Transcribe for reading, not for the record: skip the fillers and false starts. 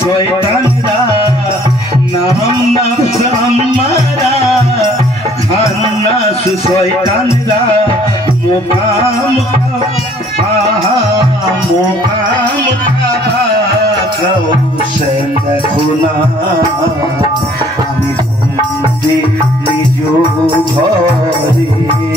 শয়তানরা নাম নফস আমারা খান্নাস শয়তানরা মুকাম মুকাম খাও সে দেখো না আমি বন্দি নিজ ঘরে